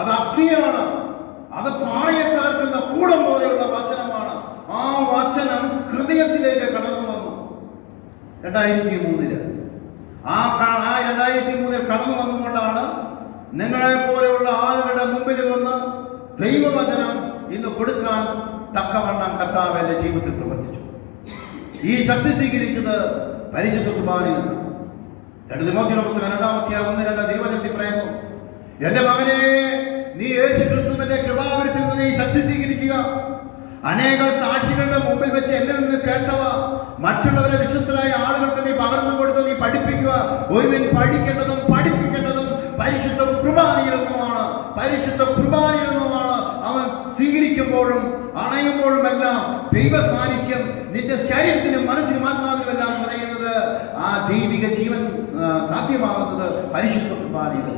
അത് അഗ്നിയാണ്, അത് പാറയെ തകർക്കുന്ന കൂടം പോലെയുള്ള വചനമാണ്. ആ വചനം ഹൃദയത്തിലേക്ക് കടന്നു വന്നു. 2003 ആ 2003 കടന്നു വന്നുകൊണ്ടാണ് നിങ്ങളെ പോലെയുള്ള ആളുകളുടെ മുമ്പിൽ വന്ന് ദൈവവചനം ഇന്ന് കൊടുക്കാൻ തക്കവണ്ണം കർത്താവ് എന്റെ ജീവിതത്തിൽ പ്രവർത്തിച്ചു. ഈ ശക്തി സ്വീകരിച്ചത് പരിശുദ്ധ കുർബാനയിൽ നിന്ന്. 2 തിമോഥെയോസ് പുസ്തകം 2-ാം അധ്യായം 1-2 തിരുവചനത്തിൽ പറയുന്നു, എന്റെ മകനെ, നീ യേശു ക്രിസ്തുവിന്റെ കൃപാവരത്തിൽ നിന്ന് ഈ ശക്തി സ്വീകരിക്കുക. അനേക സാക്ഷികളുടെ മുമ്പിൽ വെച്ച് എന്നിൽ നിന്ന് കേട്ടവ മറ്റുള്ളവരെ വിശ്വസ്തരായ ആളുകൾക്ക് നീ പകർന്നു കൊടുത്ത് നീ പഠിപ്പിക്കുക. ഒരുവൻ പഠിക്കേണ്ടതും പഠിപ്പിക്കേണ്ടതും പരിശുദ്ധ കുർബാനയിൽ നിന്നുമാണ്. പരിശുദ്ധ കുർബാനയിൽ നിന്നുമാണ്. അവൻ സ്വീകരിക്കുമ്പോഴും അണയുമ്പോഴും എല്ലാം ദൈവ സാന്നിധ്യം നിന്റെ ശരീരത്തിനും മനസ്സിനും ആത്മാവിനും എല്ലാം പറയുന്നത്. ആ ദൈവിക ജീവൻ സാധ്യമാകുന്നത് പരിശുദ്ധ കുർബാനയിൽ.